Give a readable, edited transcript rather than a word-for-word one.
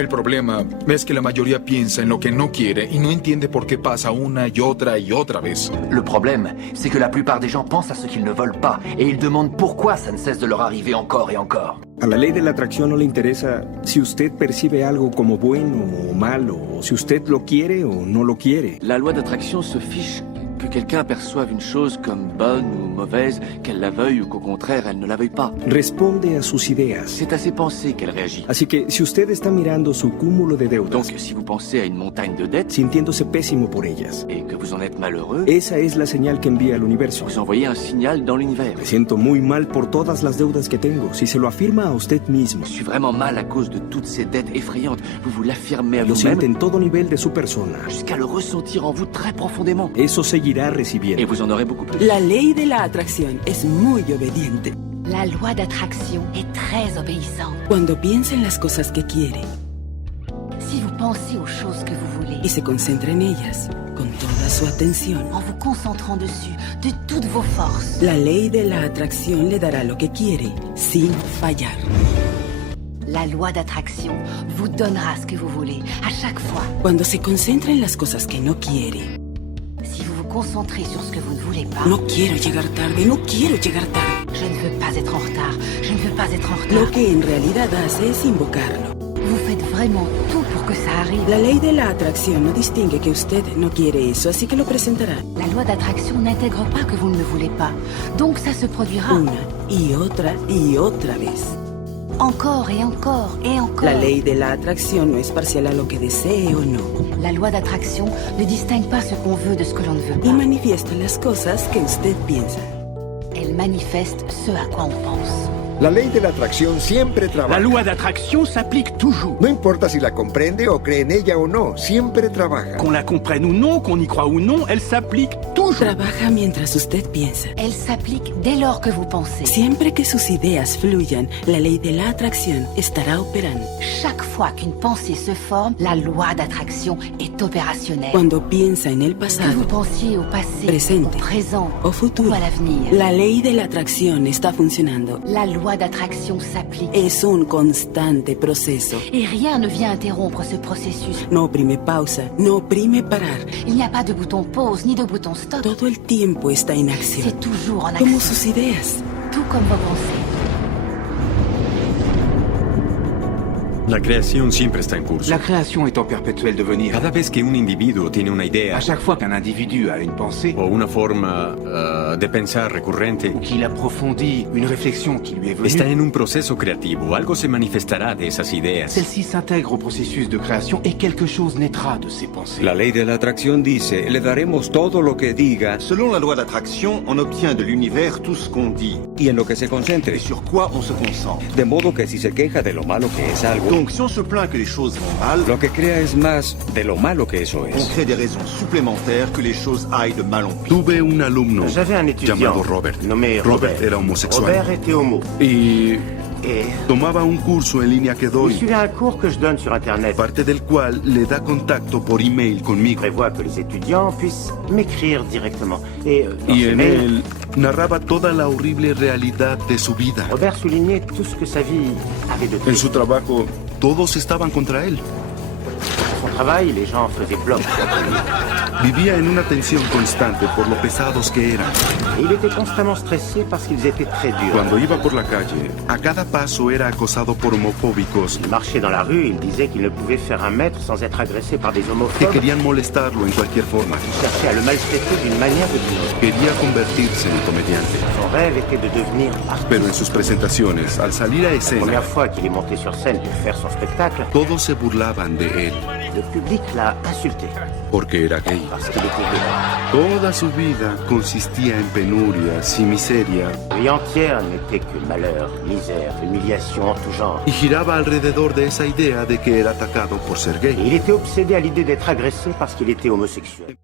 El problema es que la mayoría piensa en lo que no quiere y no entiende por qué pasa una y otra vez. Le problème, c'est que la plupart des gens pensent à ce qu'ils ne veulent pas et ils demandent pourquoi ça ne cesse de leur arriver encore et encore. A la ley de la atracción no le interesa si usted percibe algo como bueno o malo, o si usted lo quiere o no lo quiere. La loi d'attraction se fiche que quelqu'un perçoive une chose comme bonne ou mauvaise, qu'elle la veuille ou qu'au contraire, elle ne la veuille pas. Responde a sus ideas. C'est à ses pensées qu'elle réagit. Así que si usted está mirando su cúmulo de deudas, Donc, si vous pensez à une montagne de dettes sintiéndose pésimo por ellas, et que vous en êtes malheureux, esa es la señal que envía al universo. vous envoyez un signal dans l'univers. Me siento muy mal por todas las deudas que tengo. Si se lo afirma a usted mismo, Je suis vraiment mal à cause de toutes ces dettes effrayantes. Vous vous l'affirmez à lo siente vous-même en todo nivel de su persona. jusqu'à le ressentir en vous très profondément. Eso seguirá Et recibiendo. vous en aurez beaucoup plus. La ley de la atracción es muy obediente. La loi d'attraction est très obéissante. Cuando piensa en las cosas que quiere Si vous pensez aux choses que vous voulez, y se concentra en ellas con toda su atención, en vous concentrant dessus de toutes vos forces, la ley de la atracción le dará lo que quiere sin fallar. la loi d'attraction vous donnera ce que vous voulez à chaque fois. Cuando se concentra en las cosas que no quiere, Si vous vous concentrez sur ce que vous ne voulez pas, no quiero llegar tarde, no quiero llegar tarde, je ne veux pas être en retard, je ne veux pas être en lo retard. que en realidad hace es invocarlo. Vous faites vraiment tout pour que ça arrive. La ley de la atracción no distingue que usted no quiere eso, así que lo presentará La loi d'attraction n'intègre pas que vous ne le voulez pas. Donc ça se produira una y otra vez. encore et encore et encore. La ley de la atracción no es parcial a lo que desee o no, La loi d'attraction ne distingue pas ce qu'on veut de ce que l'on ne veut y pas. manifiesta las cosas que usted piensa. Elle manifeste ce à quoi on pense. La ley de la atracción siempre La trabaja. loi d'attraction s'applique toujours. No importa si la comprende o cree en ella o no, siempre trabaja. Qu'on la comprenne ou non, qu'on y croit ou non, elle s'applique toujours. Trabaja mientras usted piensa. Elle s'applique dès lors que vous pensez. Siempre que sus ideas fluyan, la ley de la atracción estará operando. Chaque fois qu'une pensée se forme, la loi d'attraction est opérationnelle. Cuando piensa en el Que vous pasado pensiez au passé, Presente. au présent o futuro, ou à l'avenir, la ley de la atracción está funcionando. la loi d'attraction s'applique. Es un constante proceso. Et rien ne vient interrompre ce processus. No oprime pausa, no oprime parar. Il n'y a pas de bouton pause ni de bouton stop. Todo el tiempo está en acción, C'est toujours en como action, sus ideas. tout comme vos pensées. La creación siempre está en curso. La création est en perpétuel devenir. Cada vez que un individuo tiene una idea À chaque fois qu'un individu a une pensée, o una forma de pensar recurrente, ou qu'il approfondit une réflexion qui lui est está venue, en un proceso creativo. Algo se manifestará de esas ideas. celle-ci s'intègre au processus de création et quelque chose naîtra de ces pensées. La ley de la atracción dice, le daremos todo lo que diga Selon la loi d'attraction, on obtient de l'univers tout ce qu'on dit y en lo que se concentre. et sur quoi on se concentre. De modo que si se queja de lo malo que es algo, Donc si on se plaint que les choses vont mal, lo que crea es más de lo malo que eso on es. crée des raisons supplémentaires que les choses aillent de mal en pire. Tuve un alumno J'avais un étudiant llamado Robert. nommé Robert era homosexual Robert était homo. y Et tomaba un curso en línea que il doy, suivait un cours que je donne sur Internet. parte del cual le da contacto por email Je conmigo. prévois que les étudiants puissent m'écrire directement. Et dans Y ce en mail, él narraba toda la horrible realidad de su vida. Robert soulignait tout ce que sa vie avait de En triste. su trabajo, todos estaban contra él. Son travail, les gens faisaient bloc. Vivía en una tensión constante por lo pesados que eran. Et il était constamment stressé parce qu'ils étaient très durs. Cuando iba por la calle, a cada paso era acosado por homofóbicos Il marchait dans la rue, il disait qu'il ne pouvait faire un mètre sans être agressé par des que homophobes. querían molestarlo en cualquier forma. Il cherchait à le maltraiter d'une manière ou d'une autre. Quería convertirse en comediante. Son rêve était de devenir Pero en artiste. sus presentaciones, al salir a La escena, première fois qu'il est monté sur scène pour faire son spectacle, todos se burlaban de él le public l'a insulté porque era gay. parce qu'il était gay. Toda su vida consistía en penurias y miseria La vie entière n'était que malheur, misère, humiliation en tout genre. y giraba alrededor de esa idea de que era atacado por ser Et gay. il était obsédé à l'idée d'être agressé parce qu'il était homosexuel.